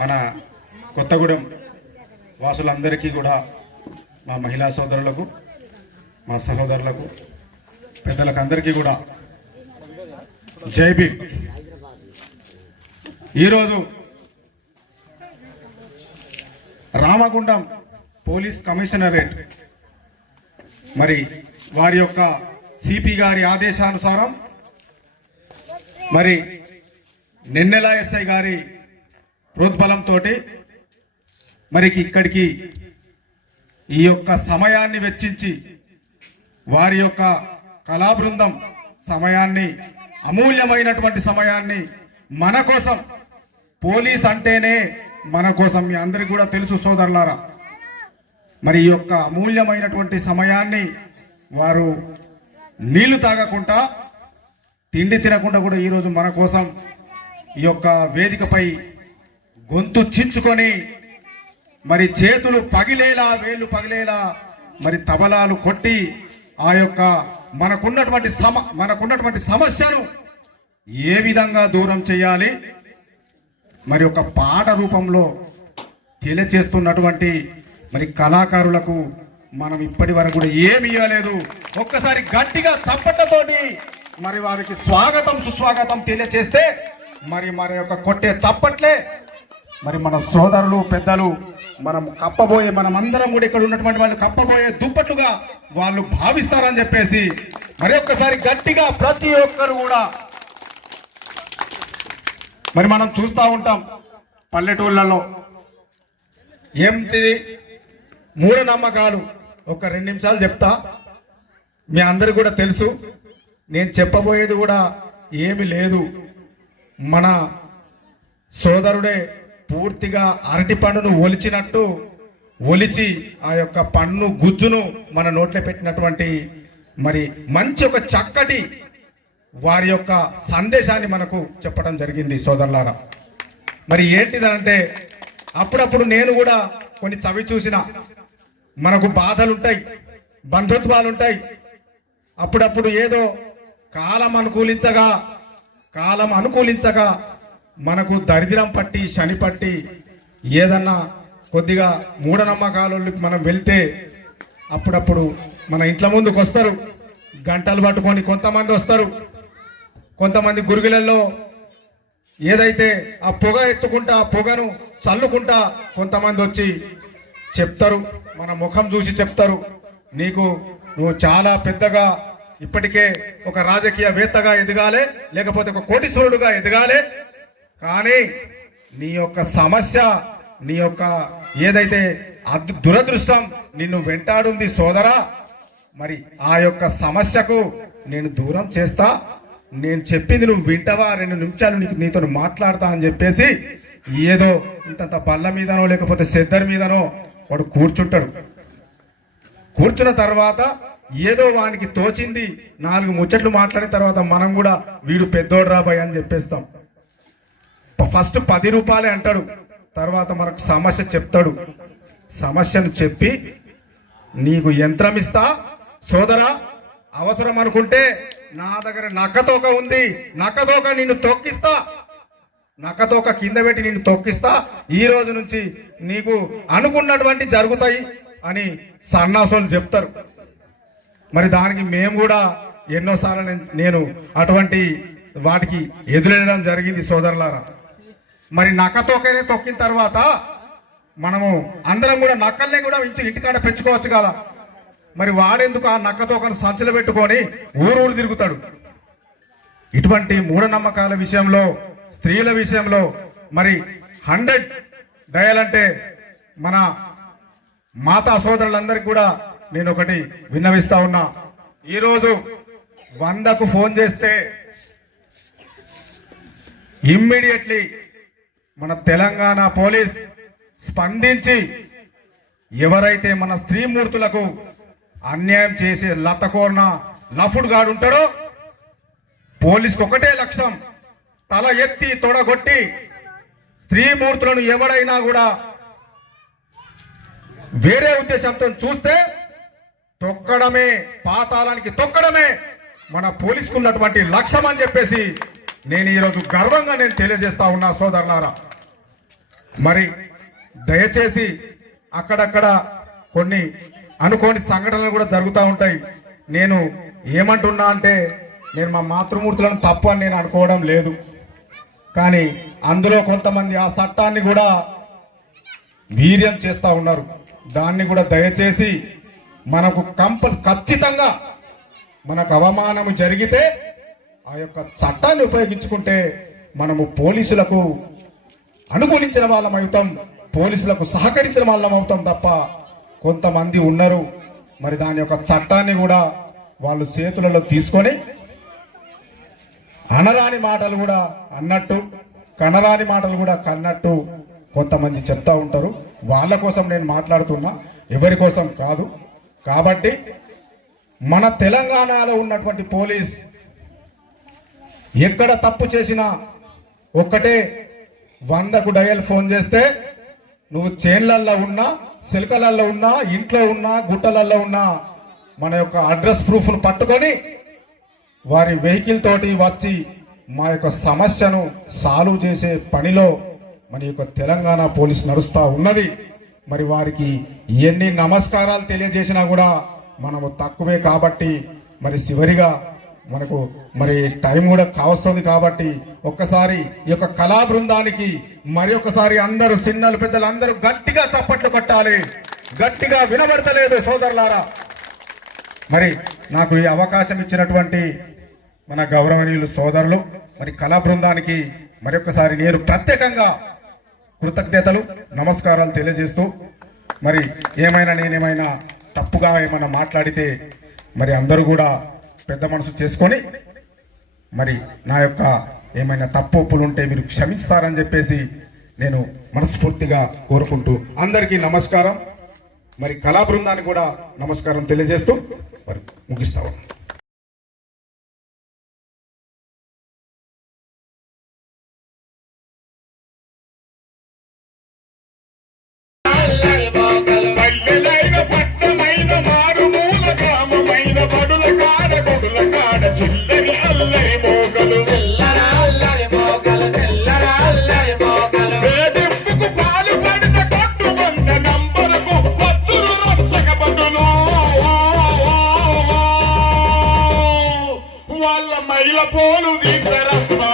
మన కొత్తగూడెం వాసులందరికీ కూడా, మా మహిళా సోదరులకు, మా సహోదరులకు, పెద్దలకు అందరికీ కూడా జై భీమ్. ఈరోజు రామగుండం పోలీస్ కమిషనరేట్ మరి వారి యొక్క సిపి గారి ఆదేశానుసారం మరి నెన్నెల ఎస్ఐ గారి ప్రోద్బలంతో మరి ఇక్కడికి ఈ యొక్క సమయాన్ని వెచ్చించి వారి యొక్క కళాబృందం సమయాన్ని, అమూల్యమైనటువంటి సమయాన్ని మన కోసం, పోలీస్ అంటేనే మన కోసం, మీ అందరికీ కూడా తెలుసు సోదరులారా. మరి ఈ యొక్క అమూల్యమైనటువంటి సమయాన్ని వారు నీళ్లు తాగకుండా, తిండి తినకుండా కూడా ఈరోజు మన కోసం ఈ యొక్క వేదికపై గొంతు చించుకొని మరి చేతులు పగిలేలా, వేళ్ళు పగిలేలా మరి తబలాలు కొట్టి ఆ యొక్క మనకున్నటువంటి సమస్యను ఏ విధంగా దూరం చేయాలి మరి ఒక పాట రూపంలో తెలియచేస్తున్నటువంటి మరి కళాకారులకు మనం ఇప్పటి వరకు కూడా ఏమి ఇవ్వలేదు. ఒక్కసారి గట్టిగా చప్పట్లతోటి మరి వారికి స్వాగతం సుస్వాగతం తెలియచేస్తే మరి మన యొక్క కొట్టే చప్పట్లే మరి మన సోదరులు, పెద్దలు, మనమందరం కూడా ఇక్కడ ఉన్నటువంటి వాళ్ళు కప్పబోయే దుప్పట్లుగా వాళ్ళు భావిస్తారని చెప్పేసి మరి ఒక్కసారి గట్టిగా ప్రతి ఒక్కరు కూడా మరి మనం చూస్తూ ఉంటాం పల్లెటూళ్ళలో ఏంటిది మూఢనమ్మకాలు. ఒక 2 నిమిషాలు చెప్తా, మీ అందరికి కూడా తెలుసు. నేను చెప్పబోయేది కూడా ఏమి లేదు. మన సోదరుడే పూర్తిగా అరటి పండును ఒలిచినట్టు ఒలిచి ఆ యొక్క పన్ను గుజ్జును మన నోట్లో పెట్టినటువంటి మరి మంచి ఒక చక్కటి వారి యొక్క సందేశాన్ని మనకు చెప్పడం జరిగింది సోదరులారా. మరి ఏంటిదనంటే అప్పుడప్పుడు నేను కూడా కొన్ని చవి చూసిన, మనకు బాధలుంటాయి, బంధుత్వాలుంటాయి. అప్పుడప్పుడు ఏదో కాలం అనుకూలించగా మనకు దరిద్రం పట్టి, శని పట్టి, ఏదన్నా కొద్దిగా మూఢనమ్మకాలకు మనం వెళ్తే అప్పుడప్పుడు మన ఇంట్ల ముందుకు వస్తారు, గంటలు పట్టుకొని కొంతమంది వస్తారు. కొంతమంది గురుగులలో ఏదైతే ఆ పొగ ఎత్తుకుంటా, పొగను చల్లుకుంటా కొంతమంది వచ్చి చెప్తారు, మన ముఖం చూసి చెప్తారు, నువ్వు చాలా పెద్దగా ఇప్పటికే ఒక రాజకీయవేత్తగా ఎదగాలి, లేకపోతే ఒక కోటీశ్వరుడుగా ఎదగాలి, కానీ నీ యొక్క సమస్య, నీ యొక్క ఏదైతే దురదృష్టం నిన్ను వెంటాడుంది సోదరా, మరి ఆ యొక్క సమస్యకు నేను దూరం చేస్తా, నేను చెప్పింది నువ్వు వింటవా, 2 నిమిషాలు నీతో మాట్లాడతా అని చెప్పేసి ఏదో ఇంత బల్ల మీదనో లేకపోతే సెద్దరి మీదనో వాడు కూర్చుంటాడు. కూర్చున్న తర్వాత ఏదో వానికి తోచింది 4 ముచ్చట్లు మాట్లాడిన తర్వాత మనం కూడా వీడు పెద్దోడు రాబాయ్ అని చెప్పేస్తాం. ఫస్ట్ 10 రూపాయలే అంటాడు, తర్వాత మనకు సమస్య చెప్తాడు. సమస్యను చెప్పి నీకు యంత్రం ఇస్తా సోదరా, అవసరం అనుకుంటే నా దగ్గర నక్కతోక ఉంది, నక్కతోక నిన్ను తొక్కిస్తా, నక్కతోక కింద పెట్టి నిన్ను తొక్కిస్తా, ఈ రోజు నుంచి నీకు అనుకున్నటువంటి జరుగుతాయి అని సన్నాసులు చెప్తారు. మరి దానికి మేము కూడా ఎన్నోసార్లు నేను అటువంటి వాటికి ఎదురెళ్ళడం జరిగింది సోదరులారా. మరి నక్కతోకనే తొక్కిన తర్వాత మనము అందరం కూడా నక్కల్ని కూడా ఇంటికాడ పెంచుకోవచ్చు కదా. మరి వాడెందుకు ఆ నక్కతోకను సంచలు పెట్టుకొని ఊరు తిరుగుతాడు. ఇటువంటి మూఢనమ్మకాల విషయంలో, స్త్రీల విషయంలో మరి 100 డయల్ అంటే మన మాతా సోదరులందరికీ కూడా నేను ఒకటి విన్నవిస్తా ఉన్నా. ఈరోజు 100కు ఫోన్ చేస్తే ఇమ్మీడియట్లీ మన తెలంగాణ పోలీస్ స్పందించి ఎవరైతే మన స్త్రీమూర్తులకు అన్యాయం చేసే లతకోర్న లఫుడ్ గాడు ఉంటాడో, పోలీసుకు ఒకటే లక్ష్యం, తల ఎత్తి తొడగొట్టి స్త్రీమూర్తులను ఎవడైనా కూడా వేరే ఉద్దేశంతో చూస్తే తొక్కడమే, పాతాళానికి తొక్కడమే మన పోలీసుకున్నటువంటి లక్ష్యం అని చెప్పేసి నేను ఈరోజు గర్వంగా తెలియజేస్తా ఉన్నా సోదరులారా. మరి దయచేసి అక్కడక్కడ కొన్ని అనుకోని సంఘటనలు కూడా జరుగుతూ ఉంటాయి. నేను ఏమంటున్నా అంటే నేను మా మాతృమూర్తులను తప్పు అని నేను అనుకోవడం లేదు, కానీ అందులో కొంతమంది ఆ చట్టాన్ని కూడా వీర్యం చేస్తూ ఉన్నారు. దాన్ని కూడా దయచేసి మనకు ఖచ్చితంగా మనకు అవమానము జరిగితే ఆ యొక్క చట్టాన్ని ఉపయోగించుకుంటే మనము పోలీసులకు అనుకూలించిన వాళ్ళం అవుతాం, పోలీసులకు సహకరించిన వాళ్ళం అవుతాం తప్ప కొంతమంది ఉన్నారు మరి దాని యొక్క చట్టాన్ని కూడా వాళ్ళు చేతులలో తీసుకొని అనరాని మాటలు కూడా అన్నట్టు కనరాని మాటలు కూడా కన్నట్టు కొంతమంది చెప్తా ఉంటారు. వాళ్ళ కోసం నేను మాట్లాడుతున్నా, ఎవరి కోసం కాదు. కాబట్టి మన తెలంగాణలో ఉన్నటువంటి పోలీస్ ఎక్కడ తప్పు చేసినా ఒక్కటే 100కు డయల్ ఫోన్ చేస్తే నువ్వు చేన్లల్లో ఉన్నా, సిల్కలల్లో ఉన్నా, ఇంట్లో ఉన్నా, గుట్టలల్లో ఉన్నా మన యొక్క అడ్రస్ ప్రూఫ్ను పట్టుకొని వారి వెహికల్ తోటి వచ్చి మా యొక్క సమస్యను సాల్వ్ చేసే పనిలో మన యొక్క తెలంగాణ పోలీస్ నడుస్తూ ఉన్నది. మరి వారికి ఎన్ని నమస్కారాలు తెలియజేసినా కూడా మనము తక్కువే. కాబట్టి మరి చివరిగా మనకు మరి టైం కూడా కావస్తుంది కాబట్టి ఒక్కసారి ఈ యొక్క కళా బృందానికి మరి ఒకసారి అందరూ చిన్నలు పెద్దలు అందరూ గట్టిగా చప్పట్లు కొట్టాలి. గట్టిగా వినబడతలేదు సోదరులారా. మరి నాకు ఈ అవకాశం ఇచ్చినటువంటి మన గౌరవనీయులు సోదరులు మరి కళా బృందానికి మరొకసారి నేను ప్రత్యేకంగా కృతజ్ఞతలు నమస్కారాలు తెలియజేస్తూ మరి నేనేమైనా తప్పుగా ఏమైనా మాట్లాడితే మరి అందరూ కూడా పెద్ద మనసు చేసుకొని మరి నా యొక్క ఏమైనా తప్పు ఒప్పులు ఉంటే మీరు క్షమిస్తారని చెప్పేసి నేను మనస్ఫూర్తిగా కోరుకుంటూ అందరికీ నమస్కారం. మరి కళా బృందానికి కూడా నమస్కారం తెలియజేస్తూ మరి ముగిస్తాము. చిల్లరి అల్లరి మోగలు వేధింపుకు పాలు పడిన కొట్టు వంద నంబరుకు వత్తులు రక్షకబడును వాళ్ళ మైల పోలు వీద్దరమ్మా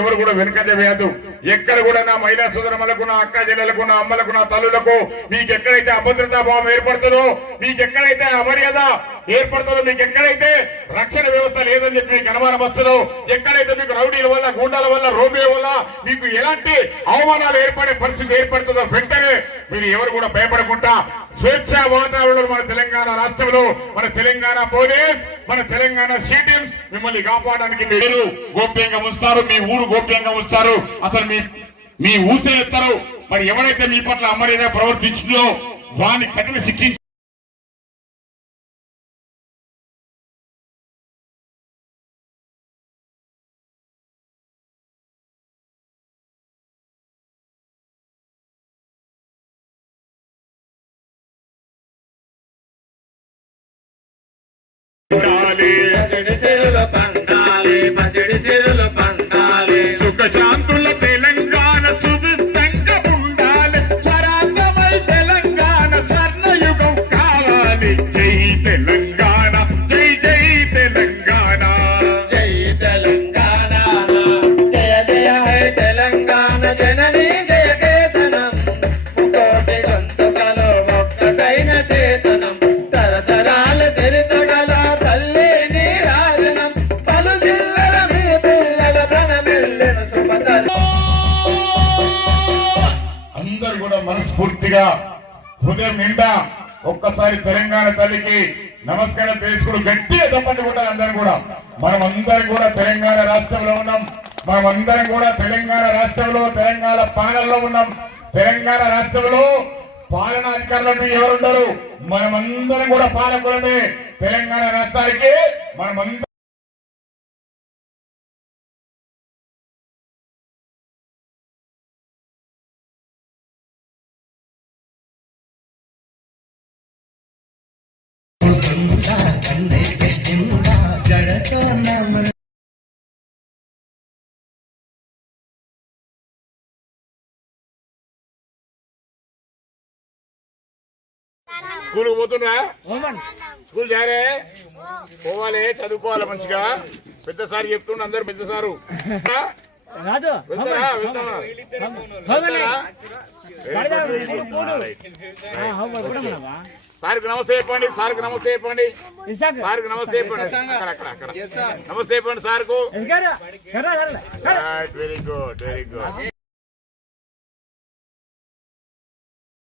ఎవరు కూడా వెనుకంజ వేయద్దు. ఎక్కడ కూడా నా మహిళా సోదరులకు, నా అక్క చెల్లెలకు, నా అమ్మలకు, నా తల్లులకు మీకు ఎక్కడైతే అభద్రతా భావం ఏర్పడుతుందో, మీకు ఎక్కడైతే అమర్యాద ఏర్పడుతుందో, మీకు ఎక్కడైతే రక్షణ వ్యవస్థ లేదని చెప్పి మీకు అనుమానం వస్తుందో, ఎక్కడైతే మీకు రౌడీల వల్ల, గూండాల వల్ల, రోడ్ల వల్ల మీకు ఎలాంటి అవమానాలు ఏర్పడే పరిస్థితి ఏర్పడుతుందో వెంటనే మీరు ఎవరు కూడా భయపడకుండా స్వేచ్ఛా వాతావరణంలో మన తెలంగాణ రాష్ట్రంలో మన తెలంగాణ పోలీస్, మన తెలంగాణ సిటీమ్స్ మిమ్మల్ని కాపాడడానికి మీరు గోప్యంగా ఉంచుతారు, మీ ఊరు గోప్యంగా ఉంచుతారు. అసలు మీ ఊసే ఎత్తారు. మరి ఎవరైతే మీ పట్ల అమర్యాద ప్రవర్తించిందో వారిని కఠిన శిక్షించి సుఖ శాంతుల తెలంగాణ సువిష్టంగా ఉండాలి. స్వరాంగమై తెలంగాణ స్వర్ణయుగం కావాలి. జై తెలంగాణ, జై జై తెలంగాణ, జై తెలంగాణ, జయ జయ హై తెలంగాణ జననీ జయ కేతనం. ముకోటి గొంతుకలో ఒక్కటైన చేతనం. తరతరాల చరిత గల తల్లి నీ రాజనం. పలు జిల్లల మీ పిల్లల ప్రణమిల్లెన శుభతరం. అందరూ కూడా మనస్ఫూర్తిగా హృదయం నిండా ఒక్కసారి తెలంగాణ తల్లికి నమస్కారం చేసుకుని గట్టిగా తప్పని కూడా అందరూ కూడా మనం అందరం కూడా తెలంగాణ రాష్ట్రంలో ఉన్నాం. మనం అందరం కూడా తెలంగాణ రాష్ట్రంలో తెలంగాణ పాలనలో ఉన్నాం. తెలంగాణ రాష్ట్రంలో పాలనాధికారులు ఎవరుంటారు? మనమందరం కూడా పాలకులమే. తెలంగాణ రాష్ట్రానికి మనమందరం స్కూల్ పోతున్నా? స్కూల్ జారే పోవాలి, చదువుకోవాలి మంచిగా. పెద్ద సార్ చెప్తుండే అందరు పెద్ద సారు సార్కి నమస్తే చెప్పండి. సార్కి నమస్తే చెప్పండి. సార్కి నమస్తే చెప్పండి. అక్కడ నమస్తే చెప్పండి సార్కు. Very good, very good.